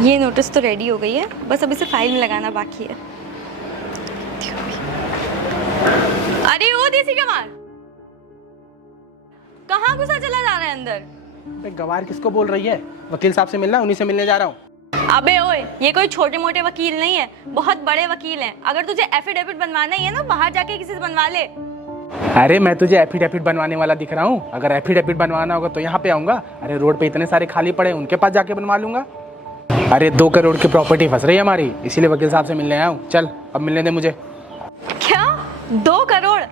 ये नोटिस तो रेडी हो गई है, बस अब इसे फाइल में लगाना बाकी है। अरे ओ देसी गंवार, कहाँ घुसा चला जा रहा है अंदर? गंवार किसको बोल रही है? वकील साहब से मिलना, उन्हीं से मिलने जा रहा हूँ। अबे ओए, ये कोई छोटे मोटे वकील नहीं है, बहुत बड़े वकील हैं। अगर तुझे एफिडेविट बनवाना ही है ना, बाहर जाके किसी से बनवा ले। अरे मैं तुझे एफिडेविट बनवाने वाला दिख रहा हूँ? अगर एफिडेविट बनवाना होगा तो यहाँ पे आऊंगा। अरे रोड पे इतने सारे खाली पड़े, उनके पास जाके बनवा लूंगा। अरे 2 करोड़ की प्रॉपर्टी फंस रही है हमारी, इसीलिए वकील साहब से मिलने आया हूँ। चल अब मिलने दे मुझे। क्या 2 करोड़?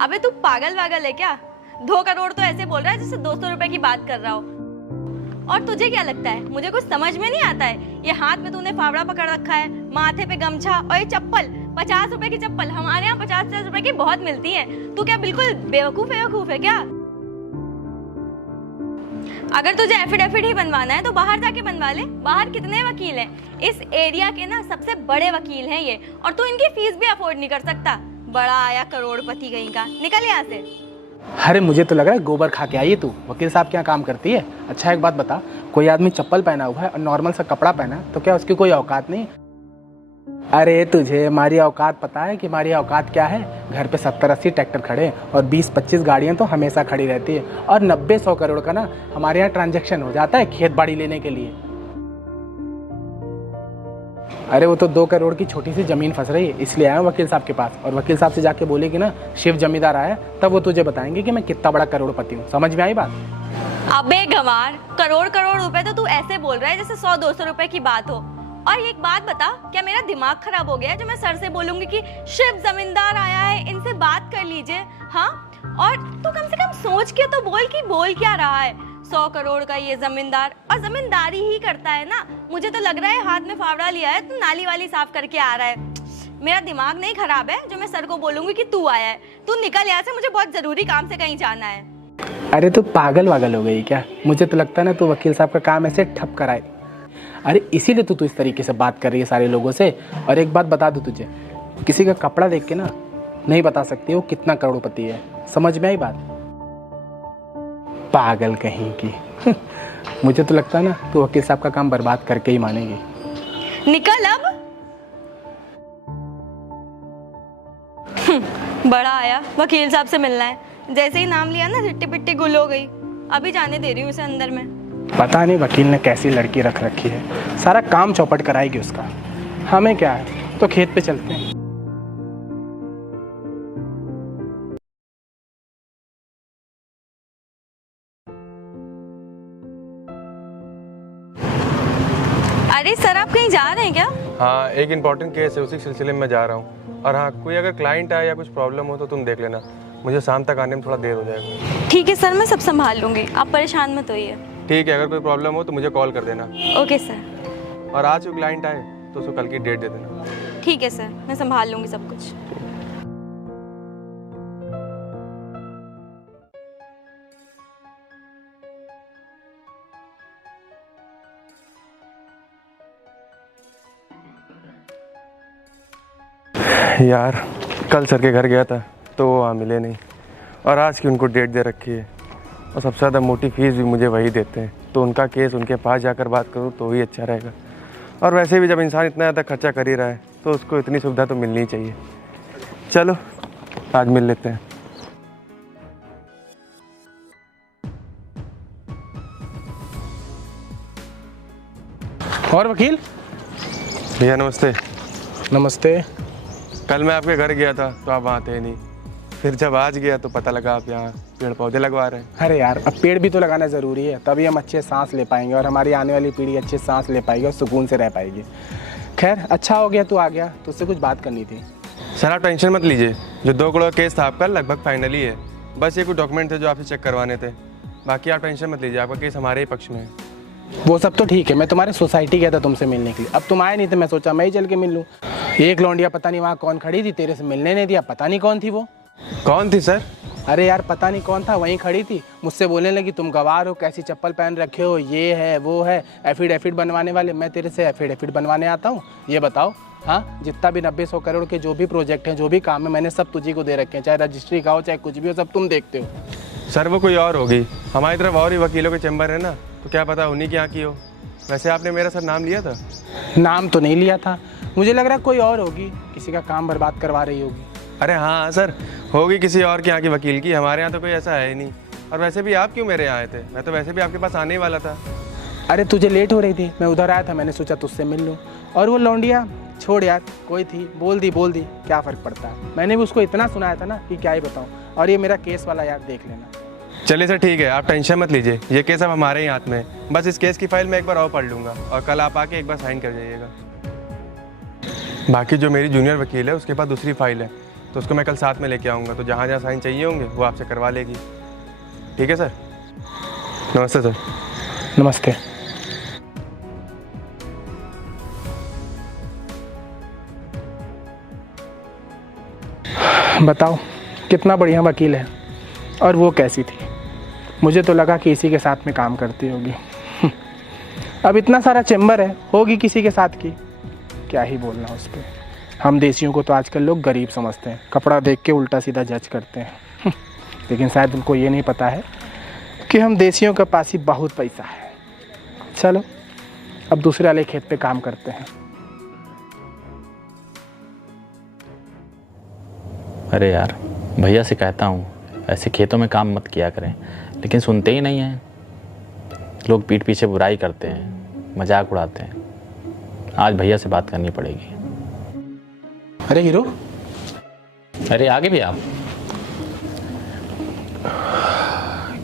अबे तू पागल वागल है क्या? 2 करोड़ तो ऐसे बोल रहा है जैसे 200 रुपए की बात कर रहा हो। और तुझे क्या लगता है मुझे कुछ समझ में नहीं आता है? ये हाथ में तूने फावड़ा पकड़ रखा है, माथे पे गमछा और ये चप्पल 50 रुपए की चप्पल। हमारे यहाँ 50 रुपए की बहुत मिलती है। तू क्या बिल्कुल बेवकूफ है क्या? अगर तुझे एफिडेविट ही बनवाना है तो बाहर जाके बनवा ले। बाहर कितने वकील हैं? इस एरिया के ना सबसे बड़े वकील हैं ये, और तू इनकी फीस भी अफोर्ड नहीं कर सकता। बड़ा आया करोड़पति कहीं का, निकल यहाँ से। अरे मुझे तो लग रहा है गोबर खा के आई है तू। वकील साहब क्या काम करती है? अच्छा एक बात बता, कोई आदमी चप्पल पहना हुआ है और नॉर्मल सा कपड़ा पहना है तो क्या उसकी कोई औकात नहीं? अरे तुझे हमारी औकात पता है कि हमारी औकात क्या है? घर पे 70-80 ट्रैक्टर खड़े और 20-25 गाड़ियां तो हमेशा खड़ी रहती है, और 90-100 करोड़ का ना हमारे यहाँ ट्रांजैक्शन हो जाता है खेत बाड़ी लेने के लिए। अरे वो तो 2 करोड़ की छोटी सी जमीन फंस रही है, इसलिए आया हूँ वकील साहब के पास। और वकील साहब से जाके बोलेगी ना शिव जमींदार आया, तब वो तुझे बताएंगे कि मैं कितना बड़ा करोड़पति हूँ। समझ में आई बात? अबे गंवार, करोड़ रुपए तो तू ऐसे बोल रहा है जैसे 100-200 रुपए की बात हो। और एक बात बता, क्या मेरा दिमाग खराब हो गया है जो मैं सर से बोलूंगी कि शिव जमींदार आया है, इनसे बात कर लीजिए? हाँ, और तू कम से कम सोच के तो बोल कि बोल क्या रहा है। 100 करोड़ का ये जमींदार, और जमींदारी ही करता है ना? मुझे तो लग रहा है हाथ में फावड़ा लिया है तो नाली वाली साफ करके आ रहा है। मेरा दिमाग नहीं खराब है जो मैं सर को बोलूंगी कि तू आया है। तू निकल यहाँ से, मुझे बहुत जरूरी काम से कहीं जाना है। अरे तू पागल वागल हो गई क्या? मुझे तो लगता है ना तू वकील साहब का काम ऐसे ठप कराए। अरे इसीलिए तू इस तरीके से बात कर रही है सारे लोगों से। और एक बात बता दूं तुझे, किसी का कपड़ा देख के ना नहीं बता सकती वो कितना करोड़पति है। समझ में आई बात? पागल कहीं की। मुझे तो लगता है ना तू वकील साहब का काम बर्बाद करके ही मानेगी। निकल अब। बड़ा आया, वकील साहब से मिलना है। जैसे ही नाम लिया ना सिट्टी पिट्टी गुल हो गई। अभी जाने दे रही हूँ उसे अंदर में। पता नहीं वकील ने कैसी लड़की रख रखी है, सारा काम चौपट कराएगी उसका। हमें क्या है, तो खेत पे चलते हैं। अरे सर, आप कहीं जा रहे हैं क्या? हाँ, एक इम्पॉर्टेंट केस है, उसी सिलसिले में जा रहा हूँ। और हाँ, कोई अगर क्लाइंट आए या कुछ प्रॉब्लम हो तो तुम देख लेना। मुझे शाम तक आने में थोड़ा देर हो जाएगा। ठीक है सर, मैं सब संभाल लूंगी, आप परेशान मत होइए। ठीक है, अगर कोई प्रॉब्लम हो तो मुझे कॉल कर देना। Okay sir. और आज जो क्लाइंट आए तो उसको कल की डेट दे देना। ठीक है सर, मैं संभाल लूंगी सब कुछ। यार, कल सर के घर गया था तो वो वहाँ मिले नहीं, और आज की उनको डेट दे रखी है। और सबसे ज़्यादा मोटी फीस भी मुझे वही देते हैं, तो उनका केस उनके पास जाकर बात करूँ तो ही अच्छा रहेगा। और वैसे भी जब इंसान इतना ज़्यादा खर्चा कर ही रहा है तो उसको इतनी सुविधा तो मिलनी ही चाहिए। चलो आज मिल लेते हैं। और वकील भैया नमस्ते। नमस्ते। कल मैं आपके घर गया था तो आप वहाँ थे नहीं, फिर जब आज गया तो पता लगा आप यहाँ पेड़ पौधे लगवा रहे हैं। अरे यार, अब पेड़ भी तो लगाना ज़रूरी है, तभी हम अच्छे सांस ले पाएंगे और हमारी आने वाली पीढ़ी अच्छे सांस ले पाएगी और सुकून से रह पाएगी। खैर अच्छा हो गया तू आ गया, तुझसे कुछ बात करनी थी। सर आप टेंशन मत लीजिए, जो 2 करोड़ केस था आपका लगभग फाइनल ही है। बस ये कुछ डॉक्यूमेंट थे जो आपसे चेक करवाने थे, बाकी आप टेंशन मत लीजिए, आपका केस हमारे ही पक्ष में है। वो सब तो ठीक है, मैं तुम्हारी सोसाइटी गया था तुमसे मिलने के लिए, अब तुम आए नहीं तो मैं सोचा मैं ही चल के मिल लूँ। एक लौंडिया पता नहीं वहाँ कौन खड़ी थी, तेरे से मिलने नहीं दिया, पता नहीं कौन थी वो। कौन थी सर? अरे यार पता नहीं कौन था, वहीं खड़ी थी, मुझसे बोलने लगी तुम गवार हो, कैसी चप्पल पहन रखे हो, ये है वो है, एफिडेविट बनवाने वाले। मैं तेरे से एफिडेविट बनवाने आता हूँ? ये बताओ। हाँ, जितना भी 90-100 करोड़ के जो भी प्रोजेक्ट हैं, जो भी काम है, मैंने सब तुझी को दे रखे हैं, चाहे रजिस्ट्री का हो चाहे कुछ भी हो, सब तुम देखते हो। सर वो कोई और होगी, हमारी तरफ और ही वकीलों के चैम्बर है ना, तो क्या पता उन्हीं के यहाँ की हो। वैसे आपने मेरा सर नाम लिया था? नाम तो नहीं लिया था, मुझे लग रहा कोई और होगी, किसी का काम बर्बाद करवा रही होगी। अरे हाँ सर, होगी किसी और के यहाँ की वकील की, हमारे यहाँ तो कोई ऐसा है ही नहीं। और वैसे भी आप क्यों मेरे यहाँ आए थे? मैं तो वैसे भी आपके पास आने ही वाला था। अरे तुझे लेट हो रही थी, मैं उधर आया था, मैंने सोचा तुझसे मिल लूँ। और वो लौंडिया छोड़ यार, कोई थी, बोल दी क्या फ़र्क पड़ता है। मैंने भी उसको इतना सुनाया था ना कि क्या ही बताऊँ। और ये मेरा केस वाला यार देख लेना। चलिए सर ठीक है, आप टेंशन मत लीजिए, ये केस अब हमारे ही हाथ में है। बस इस केस की फाइल मैं एक बार और पढ़ लूँगा और कल आप आके एक बार साइन कर जाइएगा। बाकी जो मेरी जूनियर वकील है उसके पास दूसरी फाइल है, तो उसको मैं कल साथ में लेके आऊँगा, तो जहाँ जहाँ साइन चाहिए होंगे वो आपसे करवा लेगी। ठीक है सर? नमस्ते सर। नमस्ते। बताओ, कितना बढ़िया वकील है। और वो कैसी थी? मुझे तो लगा कि इसी के साथ में काम करती होगी। अब इतना सारा चैम्बर है, होगी किसी के साथ की, क्या ही बोलना उस पर। हम देसियों को तो आजकल लोग गरीब समझते हैं, कपड़ा देख के उल्टा सीधा जज करते हैं। लेकिन शायद उनको ये नहीं पता है कि हम देसियों के पास ही बहुत पैसा है। चलो अब दूसरे वाले खेत पे काम करते हैं। अरे यार, भैया से कहता हूँ ऐसे खेतों में काम मत किया करें, लेकिन सुनते ही नहीं हैं। लोग पीठ पीछे बुराई करते हैं, मजाक उड़ाते हैं। आज भैया से बात करनी पड़ेगी। अरे हीरो, अरे आगे भी आप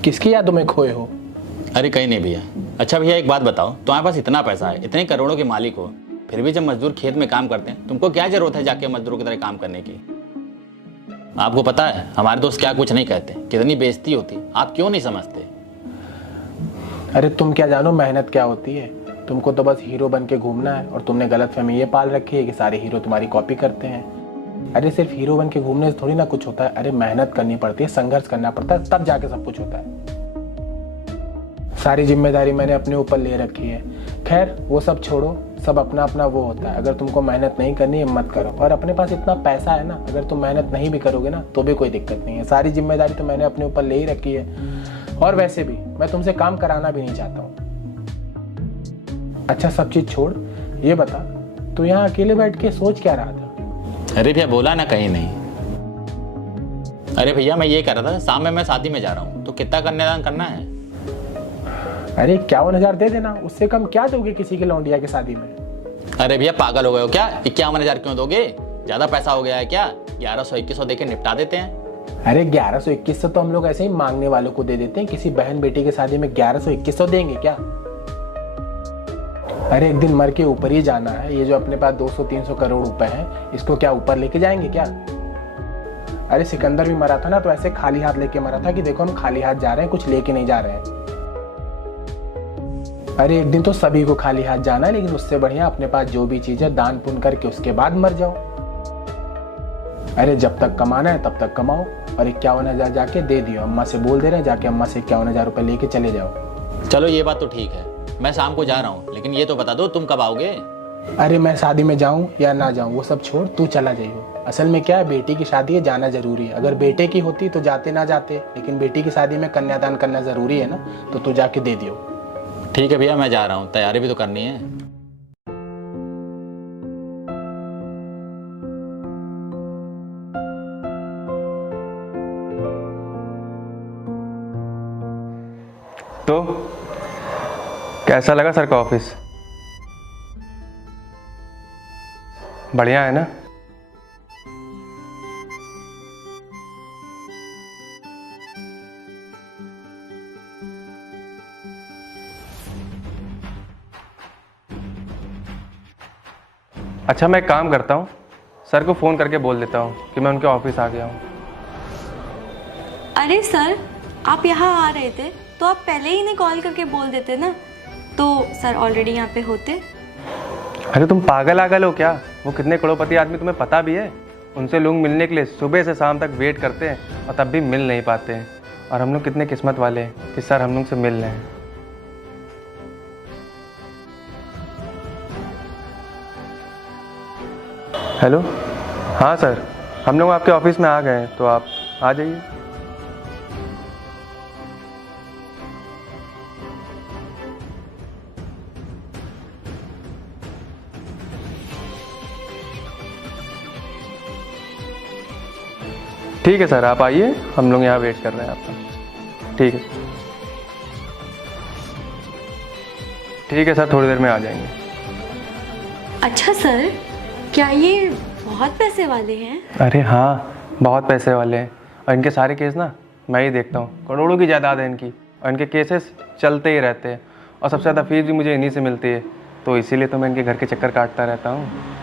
किसकी यादों में खोए हो? अरे कहीं नहीं भैया। अच्छा भैया एक बात बताओ, तुम्हारे पास इतना पैसा है, इतने करोड़ों के मालिक हो, फिर भी जब मजदूर खेत में काम करते हैं, तुमको क्या जरूरत है जाके मजदूरों की तरह काम करने की? आपको पता है हमारे दोस्त क्या कुछ नहीं कहते, कितनी बेइज्जती होती, आप क्यों नहीं समझते? अरे तुम क्या जानो मेहनत क्या होती है। तुमको तो बस हीरो बन के घूमना है, और तुमने गलतफहमी ये पाल रखी है कि सारे हीरो तुम्हारी कॉपी करते हैं। अरे सिर्फ हीरो बन के घूमने से थोड़ी ना कुछ होता है। अरे मेहनत करनी पड़ती है, संघर्ष करना पड़ता है, तब जाके सब कुछ होता है। सारी जिम्मेदारी मैंने अपने ऊपर ले रखी है। खैर वो सब छोड़ो, सब अपना अपना वो होता है। अगर तुमको मेहनत नहीं करनी है मत करो। और अपने पास इतना पैसा है ना, अगर तुम मेहनत नहीं भी करोगे ना तो भी कोई दिक्कत नहीं है। सारी जिम्मेदारी तो मैंने अपने ऊपर ले ही रखी है। और वैसे भी मैं तुमसे काम कराना भी नहीं चाहता हूँ। अच्छा सब चीज छोड़, ये बता तू यहाँ अकेले बैठ के सोच क्या रहा था? अरे भैया बोला ना कहीं नहीं। अरे भैया मैं ये कह रहा था, शाम में मैं शादी में जा रहा हूँ, तो कितना कन्यादान करना है? अरे 51,000 दे देना, उससे कम क्या दोगे किसी के लौंडिया की शादी में? अरे भैया पागल हो गए हो क्या? 51,000 क्यों दोगे? ज्यादा पैसा हो गया है क्या? 1100-2100 देके निपटा देते हैं। अरे 1100-2100 तो हम लोग ऐसे ही मांगने वालों को दे देते हैं। किसी बहन बेटी की शादी में 1100-2100 देंगे क्या? अरे एक दिन मर के ऊपर ही जाना है। ये जो अपने पास 200-300 करोड़ रुपए हैं, इसको क्या ऊपर लेके जाएंगे क्या? अरे सिकंदर भी मरा था ना, तो ऐसे खाली हाथ लेके मरा था कि देखो हम खाली हाथ जा रहे हैं, कुछ लेके नहीं जा रहे हैं। अरे एक दिन तो सभी को खाली हाथ जाना है, लेकिन उससे बढ़िया अपने पास जो भी चीज है दान पुण्य करके उसके बाद मर जाओ। अरे जब तक कमाना है तब तक कमाओ। और 51,000 जाके दे दियो, अम्मा से बोल दे रहे हैं, जाके अम्मा से 51,000 रुपए लेके चले जाओ। चलो ये बात तो ठीक है, मैं शाम को जा रहा हूँ, लेकिन ये तो बता दो तुम कब आओगे? अरे मैं शादी में जाऊं या ना जाऊं वो सब छोड़, तू चला जाइयो। असल में क्या है, बेटी की शादी है, जाना जरूरी है। अगर बेटे की होती तो जाते ना जाते, लेकिन बेटी की शादी में कन्यादान करना जरूरी है ना, तो तू जाके दे दियो। ठीक है भैया मैं जा रहा हूँ, तैयारी भी तो करनी है। तो कैसा लगा सर का ऑफिस? बढ़िया है ना? अच्छा मैं एक काम करता हूँ, सर को फ़ोन करके बोल देता हूँ कि मैं उनके ऑफिस आ गया हूँ। अरे सर, आप यहाँ आ रहे थे तो आप पहले ही नहीं कॉल करके बोल देते ना, तो सर ऑलरेडी यहाँ पे होते। अरे तुम पागल आगल हो क्या? वो कितने करोड़पति आदमी तुम्हें पता भी है? उनसे लोग मिलने के लिए सुबह से शाम तक वेट करते हैं और तब भी मिल नहीं पाते हैं। और हम लोग कितने किस्मत वाले हैं कि सर हम लोग से मिल रहे हैं। हेलो, हाँ सर, हम लोग आपके ऑफिस में आ गए हैं, तो आप आ जाइए। ठीक है सर, आप आइए, हम लोग यहाँ वेट कर रहे हैं आपका। ठीक है, ठीक है सर, थोड़ी देर में आ जाएंगे। अच्छा सर, क्या ये बहुत पैसे वाले हैं? अरे हाँ, बहुत पैसे वाले हैं, और इनके सारे केस ना मैं ही देखता हूँ। करोड़ों की जायदाद है इनकी, और इनके केसेस चलते ही रहते हैं, और सबसे ज़्यादा फीस भी मुझे इन्हीं से मिलती है, तो इसीलिए तो मैं इनके घर के चक्कर काटता रहता हूँ।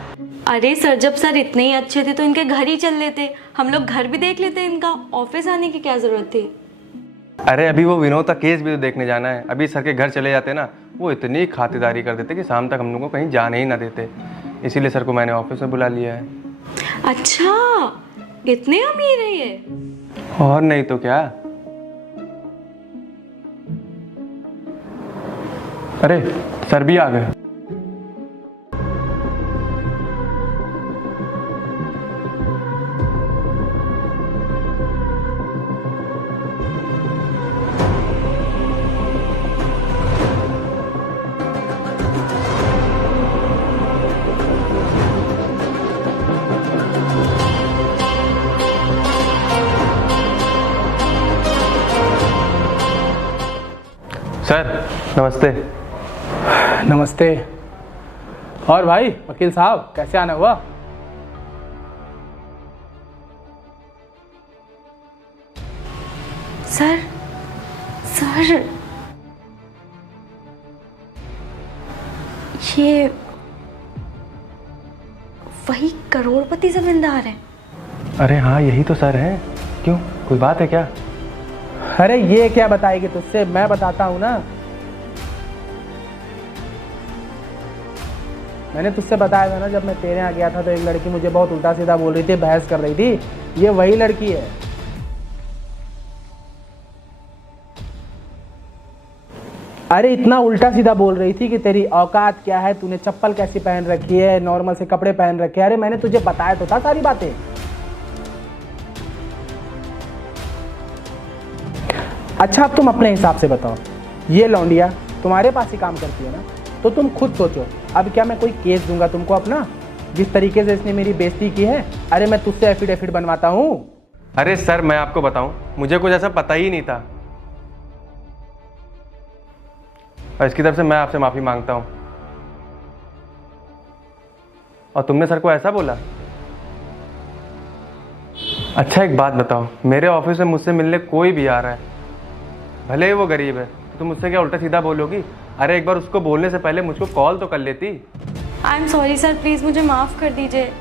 अरे सर, जब सर इतने ही अच्छे थे तो इनके घर ही चल लेते, हम लोग घर भी देख लेते, इनका ऑफिस आने की क्या ज़रूरत थी? अरे अभी वो विनोद का केस भी तो देखने जाना है। अभी सर के घर चले जाते ना, वो इतनी खातिरदारी कर देते कि शाम तक हम लोग को कहीं जाने ही ना देते, इसीलिए सर को मैंने ऑफिस में बुला लिया है। अच्छा, इतने अमीर है ये? और नहीं तो क्या। अरे सर भी आ गए। सर नमस्ते। नमस्ते। और भाई वकील साहब, कैसे आना हुआ? सर, सर, ये वही करोड़पति जमींदार है? अरे हाँ, यही तो सर है। क्यों, कोई बात है क्या? अरे ये क्या बताएगी तुझसे, मैं बताता हूँ ना। मैंने तुझसे बताया था ना, जब मैं तेरे यहाँ गया था तो एक लड़की मुझे बहुत उल्टा सीधा बोल रही थी, बहस कर रही थी। ये वही लड़की है। अरे इतना उल्टा सीधा बोल रही थी कि तेरी औकात क्या है, तूने चप्पल कैसी पहन रखी है, नॉर्मल से कपड़े पहन रखे हैं। अरे मैंने तुझे बताया तो था सारी बातें। अच्छा, अब तुम अपने हिसाब से बताओ, ये लौंडिया तुम्हारे पास ही काम करती है ना, तो तुम खुद सोचो, अब क्या मैं कोई केस दूंगा तुमको अपना? जिस तरीके से इसने मेरी बेइज्जती की है, अरे मैं तुझसे एफिडेविट बनवाता हूँ। अरे सर, मैं आपको बताऊं, मुझे कुछ ऐसा पता ही नहीं था, और इसकी तरफ से मैं आपसे माफ़ी मांगता हूं। और तुमने सर को ऐसा बोला? अच्छा एक बात बताओ, मेरे ऑफिस में मुझसे मिलने कोई भी आ रहा है, भले ही वो गरीब है, तो तुम मुझसे क्या उल्टा सीधा बोलोगी? अरे एक बार उसको बोलने से पहले मुझको कॉल तो कर लेती। I am sorry sir, please मुझे माफ़ कर दीजिए।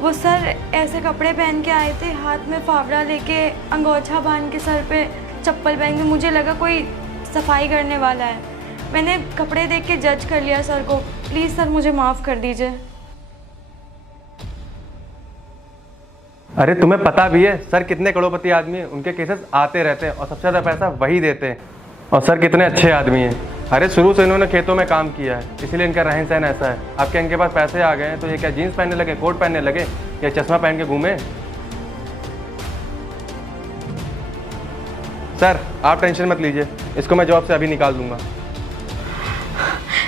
वो सर ऐसे कपड़े पहन के आए थे, हाथ में फावड़ा लेके, अंगोछा बांध के, सर पे चप्पल पहन के, मुझे लगा कोई सफाई करने वाला है। मैंने कपड़े देख के जज कर लिया सर को। प्लीज़ सर मुझे माफ़ कर दीजिए। अरे तुम्हें पता भी है सर कितने करोड़पति आदमी हैं, उनके केसेस आते रहते हैं, और सबसे ज़्यादा पैसा वही देते हैं। और सर कितने अच्छे आदमी हैं। अरे शुरू से इन्होंने खेतों में काम किया है, इसीलिए इनका रहन सहन ऐसा है। अब क्या इनके पास पैसे आ गए हैं तो ये क्या जीन्स पहनने लगे, कोट पहनने लगे, या चश्मा पहन के घूमे? सर आप टेंशन मत लीजिए, इसको मैं जॉब से अभी निकाल दूंगा।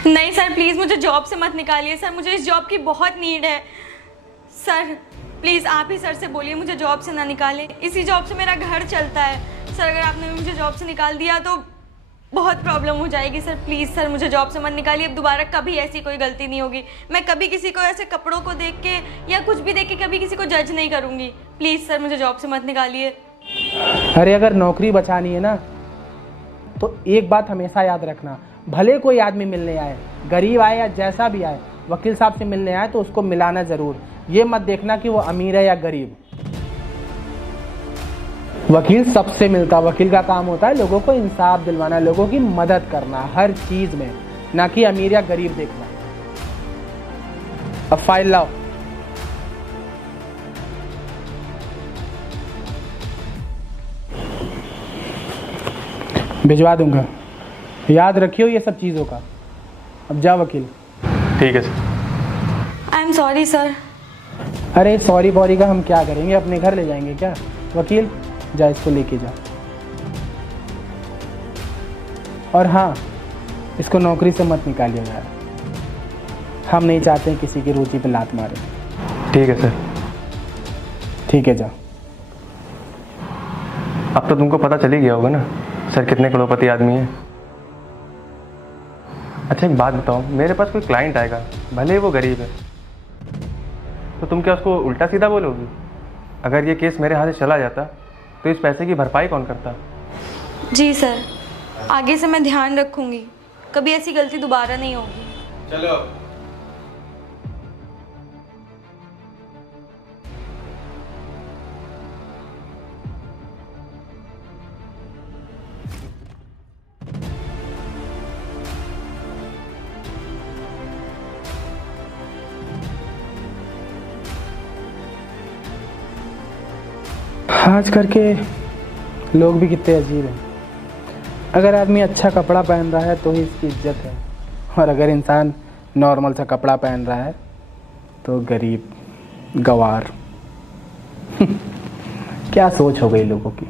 नहीं सर, प्लीज़ मुझे जॉब से मत निकालिए सर, मुझे इस जॉब की बहुत नीड है। सर प्लीज़ आप ही सर से बोलिए मुझे जॉब से ना निकालें, इसी जॉब से मेरा घर चलता है। सर अगर आपने मुझे जॉब से निकाल दिया तो बहुत प्रॉब्लम हो जाएगी। सर प्लीज़ सर मुझे जॉब से मत निकालिए, अब दोबारा कभी ऐसी कोई गलती नहीं होगी। मैं कभी किसी को ऐसे कपड़ों को देख के या कुछ भी देख के कभी किसी को जज नहीं करूँगी। प्लीज़ सर मुझे जॉब से मत निकालिए। अरे अगर नौकरी बचानी है ना, तो एक बात हमेशा याद रखना, भले कोई आदमी मिलने आए, गरीब आए या जैसा भी आए, वकील साहब से मिलने आए तो उसको मिलाना ज़रूर। ये मत देखना कि वो अमीर है या गरीब। वकील सबसे मिलता, वकील का काम होता है लोगों को इंसाफ दिलवाना, लोगों की मदद करना हर चीज़ में, ना कि अमीर या गरीब देखना। अब फाइल लाओ। भिजवा दूंगा, याद रखियो ये सब चीज़ों का। अब जा वकील। ठीक है sir. I am sorry sir. अरे सॉरी बॉरी का हम क्या करेंगे, अपने घर ले जाएंगे क्या? वकील जा, इसको लेके जा। और हाँ, इसको नौकरी से मत निकालिए यार, हम नहीं चाहते हैं किसी की रुचि पे लात मारे। ठीक है सर। ठीक है जा। अब तो तुमको पता चल ही गया होगा ना सर कितने करोड़पति आदमी है। अच्छा एक बात बताओ, मेरे पास कोई क्लाइंट आएगा, भले ही वो गरीब है, तो तुम क्या उसको उल्टा सीधा बोलोगी? अगर ये केस मेरे हाथ से चला जाता तो इस पैसे की भरपाई कौन करता? जी सर, आगे से मैं ध्यान रखूंगी, कभी ऐसी गलती दोबारा नहीं होगी। चलो। आज करके लोग भी कितने अजीब हैं। अगर आदमी अच्छा कपड़ा पहन रहा है तो ही इसकी इज्जत है, और अगर इंसान नॉर्मल सा कपड़ा पहन रहा है तो गरीब, गवार। क्या सोच हो गई लोगों की।